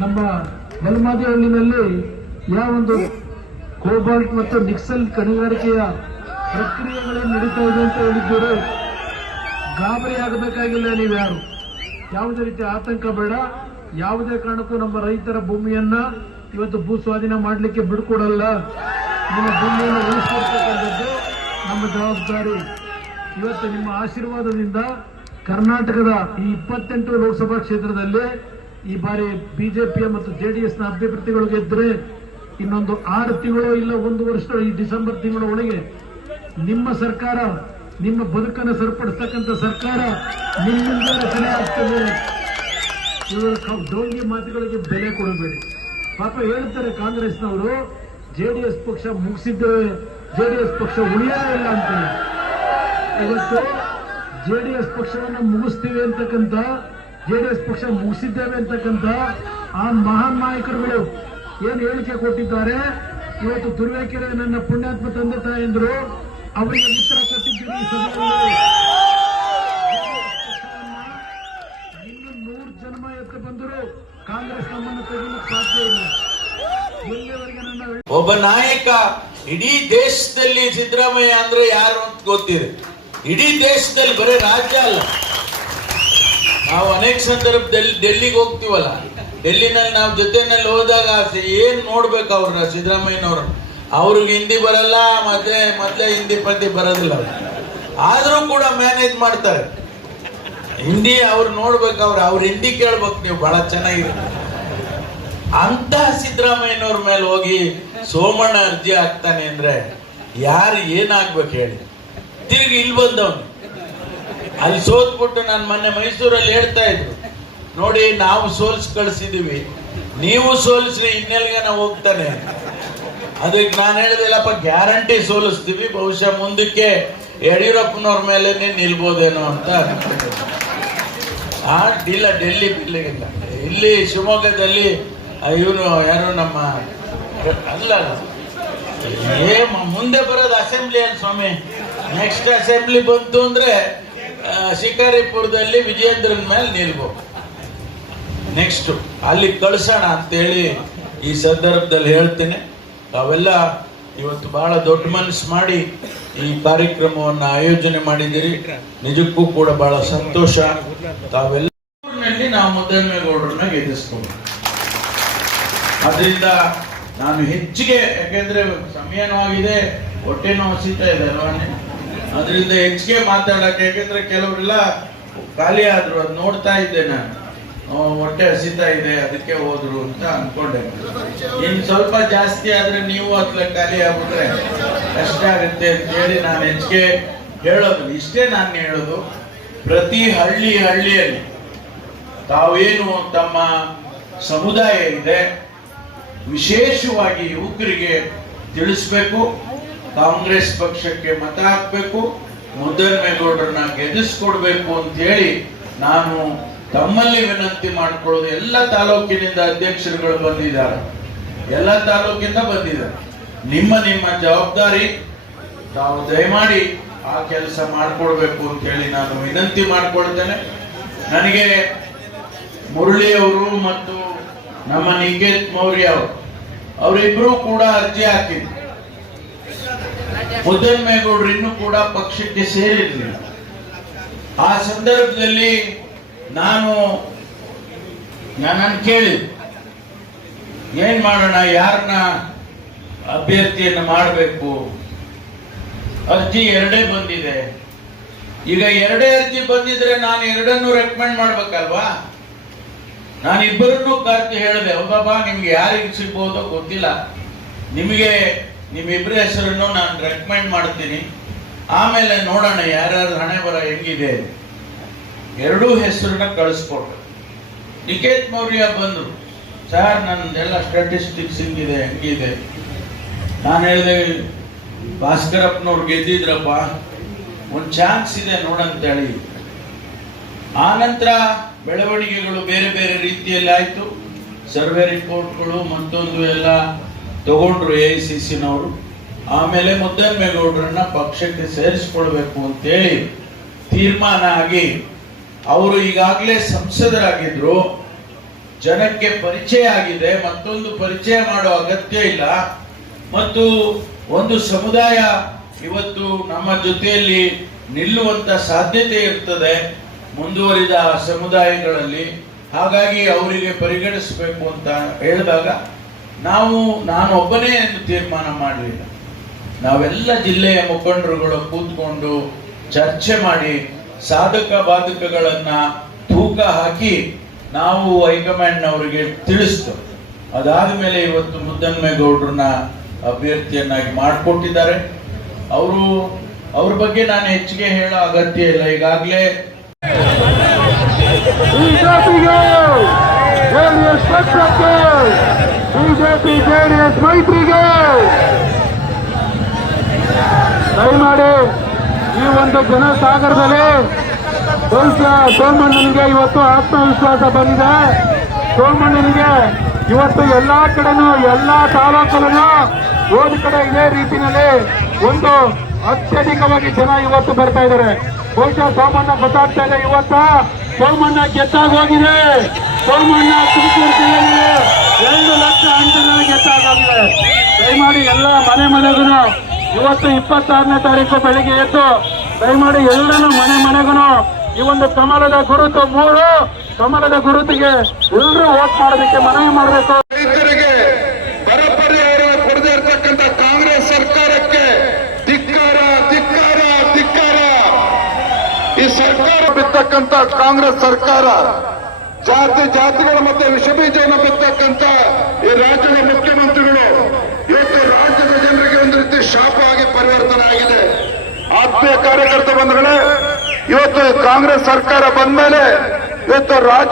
ನಮ್ಮ ನೆಲಮಾದೇಹಳ್ಳಿನಲ್ಲಿ ಯಾವ ಒಂದು ಕೋಬಾಲ್ಟ್ ಮತ್ತು ನಿಕ್ಸಲ್ ಕಣಿಗಾರಿಕೆಯ ಪ್ರಕ್ರಿಯೆಗಳು ನಡೀತಾ ಇದೆ ಅಂತ ಹೇಳಿದ್ದೀರಿ ಗಾಬರಿ ಆಗಬೇಕಾಗಿಲ್ಲ ನೀವ್ಯಾರು. ಯಾವುದೇ ರೀತಿ ಆತಂಕ ಬೇಡ. ಯಾವುದೇ ಕಾರಣಕ್ಕೂ ನಮ್ಮ ರೈತರ ಭೂಮಿಯನ್ನ ಇವತ್ತು ಭೂ ಸ್ವಾಧೀನ ಮಾಡಲಿಕ್ಕೆ ಬಿಡ್ಕೊಡಲ್ಲ. ನಿಮ್ಮ ಭೂಮಿಯನ್ನು ಉಳಿಸ್ಕೊಡ್ತಕ್ಕಂಥದ್ದು ನಮ್ಮ ಜವಾಬ್ದಾರಿ. ಇವತ್ತು ನಿಮ್ಮ ಆಶೀರ್ವಾದದಿಂದ ಕರ್ನಾಟಕದ ಈ ಇಪ್ಪತ್ತೆಂಟು ಲೋಕಸಭಾ ಕ್ಷೇತ್ರದಲ್ಲಿ ಈ ಬಾರಿ ಬಿಜೆಪಿಯ ಮತ್ತು ಜೆಡಿಎಸ್ನ ಅಭ್ಯರ್ಥಿಗಳು ಗೆದ್ದರೆ ಇನ್ನೊಂದು ಆರು ತಿಂಗಳು ಇಲ್ಲ ಒಂದು ವರ್ಷ ಈ ಡಿಸೆಂಬರ್ ತಿಂಗಳ ಒಳಗೆ ನಿಮ್ಮ ಸರ್ಕಾರ, ನಿಮ್ಮ ಬದುಕನ್ನು ಸರಿಪಡಿಸ್ತಕ್ಕಂಥ ಸರ್ಕಾರ ನಿಮ್ಮಿಂದ ರಚನೆ ಆಗ್ತದೆ. ಇವರ ಡೋಂಗಿ ಮಾತುಗಳಿಗೆ ಬೆಲೆ ಕೊಡಬೇಡಿ. ಪಾಪ ಹೇಳ್ತಾರೆ ಕಾಂಗ್ರೆಸ್ನವರು, ಜೆಡಿಎಸ್ ಪಕ್ಷ ಮುಗಿಸಿದ್ದೇವೆ ಜೆಡಿಎಸ್ ಪಕ್ಷ ಉಳಿಯೋದೇ ಇಲ್ಲ ಅಂತ ಇವತ್ತು ಜೆಡಿಎಸ್ ಪಕ್ಷವನ್ನು ಮುಗಿಸ್ತೀವಿ ಅಂತಕ್ಕಂಥ ಜೆಡಿಎಸ್ ಪಕ್ಷ ಮುಗಿಸಿದ್ದೇವೆ ಅಂತಕ್ಕಂಥ ಆ ಮಹಾನ್ ನಾಯಕರುಗಳು ಏನ್ ಹೇಳಿಕೆ ಕೊಟ್ಟಿದ್ದಾರೆ? ಇವತ್ತು ತುರುವೇಕೆರೆ ನನ್ನ ಪುಣ್ಯಾತ್ಮ ತಂದೆ ತಾಯಂದ್ರು ಅವರಿಗೆ ಉತ್ತರ ಕೊಟ್ಟಿದ್ದೀರಿ ಇನ್ನು ನೂರು ಜನ್ಮ ಎತ್ತು ಬಂದರು ಕಾಂಗ್ರೆಸ್ ನಮ್ಮನ್ನು ತೆಗೆಯಲಿಕ್ಕೆ ಸಾಧ್ಯ ಇಲ್ಲ. ಒಬ್ಬ ನಾಯಕ ಇಡೀ ದೇಶದಲ್ಲಿ ಸಿದ್ದರಾಮಯ್ಯ ಅಂದ್ರೆ ಯಾರು ಅಂತ ಗೊತ್ತಿದೆ ಇಡೀ ದೇಶದಲ್ಲಿ ಬರೀ ರಾಜ್ಯ ಅಲ್ಲ. ನಾವು ಅನೇಕ ಸಂದರ್ಭದಲ್ಲಿ ಡೆಲ್ಲಿಗೆ ಹೋಗ್ತೀವಲ್ಲ. ಡೆಲ್ಲಿನಲ್ಲಿ ನಾವು ಜೊತೆನಲ್ಲಿ ಹೋದಾಗ ಏನ್ ನೋಡ್ಬೇಕು ಅವ್ರನ್ನ ಸಿದ್ದರಾಮಯ್ಯನವ್ರ ಅವ್ರಿಗೆ ಹಿಂದಿ ಬರಲ್ಲ ಮತ್ತೆ ಮೊದಲೇ ಹಿಂದಿ ಪದ್ಯ ಬರೋದಿಲ್ಲ ಆದರೂ ಕೂಡ ಮ್ಯಾನೇಜ್ ಮಾಡ್ತಾರೆ. ಹಿಂದಿ ಅವ್ರು ನೋಡ್ಬೇಕು ಅವ್ರು, ಅವ್ರ ಹಿಂದಿ ಕೇಳ್ಬೇಕು ನೀವು, ಬಹಳ ಚೆನ್ನಾಗಿರುತ್ತೆ ಅಂತ ಸಿದ್ದರಾಮಯ್ಯನವ್ರ ಮೇಲೆ ಹೋಗಿ ಸೋಮಣ್ಣ ಅರ್ಜಿ ಹಾಕ್ತಾನೆ ಅಂದ್ರೆ ಯಾರು ಏನಾಗ್ಬೇಕು ಹೇಳಿ. ತಿರುಗಿ ಇಲ್ಲಿ ಬಂದವನು. ಅಲ್ಲಿ ಸೋತ್ಬಿಟ್ಟು ನಾನು ಮೊನ್ನೆ ಮೈಸೂರಲ್ಲಿ ಹೇಳ್ತಾ ಇದ್ರು. ನೋಡಿ, ನಾವು ಸೋಲ್ಸ್ ಕಳಿಸಿದೀವಿ. ನೀವು ಸೋಲಿಸ್ರಿ, ಇನ್ನೆಲ್ಗನ ಹೋಗ್ತಾನೆ ಅದಕ್ಕೆ ನಾನು ಹೇಳಿದಿಲ್ಲಪ್ಪ, ಗ್ಯಾರಂಟಿ ಸೋಲಿಸ್ತೀವಿ, ಬಹುಶಃ ಮುಂದಕ್ಕೆ ಯಡಿಯೂರಪ್ಪನವ್ರ ಮೇಲೆ ನಿಲ್ಬೋದೇನೋ ಅಂತ. ಆ ಇಲ್ಲ ಡೆಲ್ಲಿ ಬಿಲ್ಲಿಗಿಲ್ಲ ಇಲ್ಲಿ ಶಿವಮೊಗ್ಗದಲ್ಲಿ ಇವನು ಯಾರು ನಮ್ಮ ಅಲ್ಲ ಏ ಮುಂದೆ ಬರೋದು ಅಸೆಂಬ್ಲಿ ಅಲ್ಲಿ ಸ್ವಾಮಿ. ನೆಕ್ಸ್ಟ್ ಅಸೆಂಬ್ಲಿ ಬಂತು ಅಂದ್ರೆ ಶಿಕಾರಿಪುರದಲ್ಲಿ ವಿಜೇಂದ್ರನ ಮೇಲೆ ನಿಲ್ಬೇಕು ನೆಕ್ಸ್ಟ್ ಅಲ್ಲಿ ಕಳ್ಸೋಣ ಅಂತೇಳಿ ಈ ಸಂದರ್ಭದಲ್ಲಿ ಹೇಳ್ತೇನೆ. ತಾವೆಲ್ಲ ಇವತ್ತು ಬಹಳ ದೊಡ್ಡ ಮನಸ್ಸು ಮಾಡಿ ಈ ಕಾರ್ಯಕ್ರಮವನ್ನು ಆಯೋಜನೆ ಮಾಡಿದ್ದೀರಿ. ನಿಜಕ್ಕೂ ಕೂಡ ಬಹಳ ಸಂತೋಷ. ತಾವೆಲ್ಲ ನಾವು ಮೊದಲನೇಗೌಡರನ್ನ ಗೆಲ್ಲಿಸ್ಕೊಂಡು ಅದರಿಂದ ನಾನು ಹೆಚ್ಚಿಗೆ, ಯಾಕೆಂದ್ರೆ ಸಮಯನೂ ಆಗಿದೆ ನೋವು ಸೀತಾ ಇದೆ ಅಲ್ವಾನೆ ಅದರಿಂದ ಹೆಚ್ಚಿಗೆ ಮಾತಾಡಕ್ಕೆ ಯಾಕೆಂದ್ರೆ ಕೆಲವರೆಲ್ಲ ಖಾಲಿ ಆದ್ರು ಅದು ನೋಡ್ತಾ ಇದ್ದೆ ನಾನು. ಹೊಟ್ಟೆ ಹಸಿತಾ ಇದೆ, ಅದಕ್ಕೆ ಹೋದ್ರು ಅಂತ ಅನ್ಕೊಂಡೆ. ಇನ್ ಸ್ವಲ್ಪ ಜಾಸ್ತಿ ಆದ್ರೆ ನೀವು ಅದ್ಲ ಖಾಲಿ ಆಗ್ಬಿಟ್ರೆ ಕಷ್ಟ ಆಗುತ್ತೆ ಅಂತ ಹೇಳಿ ನಾನು ಹೆಚ್ಚಿಗೆ ಹೇಳೋದು. ಇಷ್ಟೇ ನಾನು ಹೇಳೋದು, ಪ್ರತಿ ಹಳ್ಳಿ ಹಳ್ಳಿಯಲ್ಲಿ ತಾವೇನು ತಮ್ಮ ಸಮುದಾಯ ಇದೆ, ವಿಶೇಷವಾಗಿ ಯುವಕರಿಗೆ ತಿಳಿಸ್ಬೇಕು. ಕಾಂಗ್ರೆಸ್ ಪಕ್ಷಕ್ಕೆ ಮತ ಹಾಕಬೇಕು ಮುದ್ದನ್ಮೇಗೌಡರನ್ನ ಗೆಲ್ಲಿಸ್ಕೊಡ್ಬೇಕು ಅಂತ ಹೇಳಿ ನಾನು ತಮ್ಮಲ್ಲಿ ವಿನಂತಿ ಮಾಡ್ಕೊಳ್ಳೋದು ಎಲ್ಲ ತಾಲೂಕಿನಿಂದ ಅಧ್ಯಕ್ಷರುಗಳು ಬಂದಿದ್ದಾರೆ. ಎಲ್ಲ ತಾಲೂಕಿಂದ ಬಂದಿದ್ದಾರೆ. ನಿಮ್ಮ ನಿಮ್ಮ ಜವಾಬ್ದಾರಿ, ತಾವು ದಯಮಾಡಿ ಆ ಕೆಲಸ ಮಾಡಿಕೊಡ್ಬೇಕು ಅಂತ ಹೇಳಿ ನಾನು ವಿನಂತಿ ಮಾಡ್ಕೊಳ್ತೇನೆ. ನನಗೆ ಮುರಳಿ ಅವರು ಮತ್ತು ನಮ್ಮ ನಿಕೇತ್ ಮೌರ್ಯ ಅವರು ಅವರಿಬ್ಬರೂ ಕೂಡ ಅರ್ಜಿ ಹಾಕಿದ್ರು. ಮುದ್ದನ್ಮೇಗೌಡರು ಇನ್ನು ಕೂಡ ಪಕ್ಷಕ್ಕೆ ಸೇರಿರಲಿಲ್ಲ. ಆ ಸಂದರ್ಭದಲ್ಲಿ ನಾನು ನನ್ನನ್ನು ಕೇಳಿ, ಏನ್ ಮಾಡೋಣ, ಯಾರನ್ನ ಅಭ್ಯರ್ಥಿಯನ್ನು ಮಾಡಬೇಕು? ಅರ್ಜಿ ಎರಡೇ ಬಂದಿದೆ. ಈಗ ಎರಡೇ ಅರ್ಜಿ ಬಂದಿದ್ರೆ ನಾನು ಎರಡನ್ನೂ ರೆಕಮೆಂಡ್ ಮಾಡ್ಬೇಕಲ್ವಾ? ನಾನು ಇಬ್ಬರನ್ನೂ ಕರೆದು ಹೇಳಿದೆ ಒಬ್ಬಬ್ಬ ನಿಮ್ಗೆ ಯಾರಿಗೆ ಸಿಗ್ಬೋದೋ ಗೊತ್ತಿಲ್ಲ. ನಿಮಗೆ ನಿಮ್ಮಿಬ್ಬರ ಹೆಸರನ್ನು ನಾನು ರೆಕಮೆಂಡ್ ಮಾಡ್ತೀನಿ ಆಮೇಲೆ ನೋಡೋಣ ಯಾರ್ಯಾರ ಹಣೆ ಬರ ಹೆಂಗಿದೆ ಎರಡೂ ಹೆಸರನ್ನ ಕಳಿಸ್ಕೊಟ್ರು. ನಿಕೇತ್ ಮೌರ್ಯ ಬಂದರು. ಸರ್, ನನ್ನದೆಲ್ಲ ಸ್ಟ್ಯಾಟಿಸ್ಟಿಕ್ಸ್ ಹಿಂಗಿದೆ, ಹೆಂಗಿದೆ. ನಾನು ಹೇಳಿದೆ, ಭಾಸ್ಕರಪ್ಪನವ್ರು ಗೆದ್ದಿದ್ರಪ್ಪ, ಒಂದು ಚಾನ್ಸ್ ಇದೆ ನೋಡಂತೇಳಿ. ಆ ನಂತರ ಬೆಳವಣಿಗೆಗಳು ಬೇರೆ ಬೇರೆ ರೀತಿಯಲ್ಲಿ ಆಯಿತು. ಸರ್ವೆ ರಿಪೋರ್ಟ್ಗಳು ಮತ್ತೊಂದು ಎಲ್ಲ ತಗೊಂಡ್ರು ಎ ಐ ಸಿ ಸಿನವರು ಆಮೇಲೆ ಮುದ್ದನ್ಮೇಗೌಡರನ್ನ ಪಕ್ಷಕ್ಕೆ ಸೇರಿಸ್ಕೊಳ್ಬೇಕು ಅಂತೇಳಿ ತೀರ್ಮಾನ ಆಗಿ ಅವರು ಈಗಾಗಲೇ ಸಂಸದರಾಗಿದ್ರು. ಜನಕ್ಕೆ ಪರಿಚಯ ಆಗಿದೆ, ಮತ್ತೊಂದು ಪರಿಚಯ ಮಾಡೋ ಅಗತ್ಯ ಇಲ್ಲ. ಮತ್ತು ಒಂದು ಸಮುದಾಯ ಇವತ್ತು ನಮ್ಮ ಜೊತೆಯಲ್ಲಿ ನಿಲ್ಲುವಂತ ಸಾಧ್ಯತೆ ಇರ್ತದೆ ಮುಂದುವರಿದ ಸಮುದಾಯಗಳಲ್ಲಿ. ಹಾಗಾಗಿ ಅವರಿಗೆ ಪರಿಗಣಿಸಬೇಕು ಅಂತ ಹೇಳಿದಾಗ ನಾವು, ನಾನು ಒಬ್ಬನೇ ಎಂದು ತೀರ್ಮಾನ ಮಾಡಲಿಲ್ಲ. ನಾವೆಲ್ಲ ಜಿಲ್ಲೆಯ ಮುಖಂಡರುಗಳು ಕೂತ್ಕೊಂಡು ಚರ್ಚೆ ಮಾಡಿ ಸಾಧಕ ಬಾಧಕಗಳನ್ನ ತೂಕ ಹಾಕಿ ನಾವು ಹೈಕಮಾಂಡ್ನವರಿಗೆ ತಿಳಿಸ್ತು ಅದಾದ ಮೇಲೆ ಇವತ್ತು ಮುದ್ದನ್ಮೇಗೌಡ್ರನ್ನ ಅಭ್ಯರ್ಥಿಯನ್ನಾಗಿ ಮಾಡಿಕೊಟ್ಟಿದ್ದಾರೆ. ಅವರು, ಅವ್ರ ಬಗ್ಗೆ ನಾನು ಹೆಚ್ಚಿಗೆ ಹೇಳೋ ಅಗತ್ಯ ಇಲ್ಲ. ಈಗಾಗಲೇ ಜೆಡಿಎಸ್ ಪಕ್ಷಕ್ಕೆ ಬಿಜೆಪಿ ಜೆಡಿಎಸ್ ಮೈತ್ರಿಗೆ ದಯಮಾಡಿ ಈ ಒಂದು ಜನಸಾಗರದಲ್ಲಿ ಸೋಮಣ್ಣನಿಗೆ ಇವತ್ತು ಆತ್ಮವಿಶ್ವಾಸ ಬಂದಿದೆ. ಸೋಮಣ್ಣನಿಗೆ ಇವತ್ತು ಎಲ್ಲಾ ಕಡೆನೂ, ಎಲ್ಲಾ ತಾಲೂಕಲ್ಲೂ ಒಂದು ಕಡೆ ಇದೇ ರೀತಿಯಲ್ಲಿ ಒಂದು ಅತ್ಯಧಿಕವಾಗಿ ಜನ ಇವತ್ತು ಬರ್ತಾ ಇದ್ದಾರೆ. ಬಹುಶಃ ಸೋಮಣ್ಣ ಗೊತ್ತಾಗ್ತಾ ಇದೆ ಇವತ್ತು. ಸೋಮಣ್ಣ ಗೆದ್ದಾಗ ಹೋಗಿದೆ. ಸೋಮಣ್ಣ ತುಮಕೂರು ಜಿಲ್ಲೆಯಲ್ಲಿ ಎರಡು ಲಕ್ಷ ಅಂಟನ ಗೆದ್ದಾಗ ದಯಮಾಡಿ ಎಲ್ಲ ಮನೆ ಮನೆಗೂ ಇವತ್ತು ಇಪ್ಪತ್ತಾರನೇ ತಾರೀಕು ಬೆಳಿಗ್ಗೆ ಎದ್ದು ದಯಮಾಡಿ ಎಲ್ಲರೂ ಮನೆ ಮನೆಗೂ ಈ ಒಂದು ಕಮಲದ ಗುರುತು ಮೂರು. ಕಮಲದ ಗುರುತಿಗೆ ಎಲ್ಲರೂ ವೋಟ್ ಮಾಡೋದಕ್ಕೆ ಮನವಿ ಮಾಡಬೇಕು. ಬಿತ್ತಕ್ಕಂತ ಕಾಂಗ್ರೆಸ್ ಸರ್ಕಾರ. ಜಾತಿ, ಜಾತಿಗಳ ಮತ್ತೆ ವಿಷಬೀಜವನ್ನು ಬಿತ್ತಕ್ಕಂತ ಈ ರಾಜ್ಯದ ಮುಖ್ಯಮಂತ್ರಿಗಳು ಇವತ್ತು ರಾಜ್ಯದ ಜನರಿಗೆ ಒಂದು ರೀತಿ ಶಾಪ ಆಗಿ ಪರಿವರ್ತನೆ ಆಗಿದೆ. ಆತ್ಮೀಯ ಕಾರ್ಯಕರ್ತ ಬಂಧುಗಳೇ, ಇವತ್ತು ಕಾಂಗ್ರೆಸ್ ಸರ್ಕಾರ ಬಂದ ಮೇಲೆ ಇವತ್ತು ರಾಜ್ಯ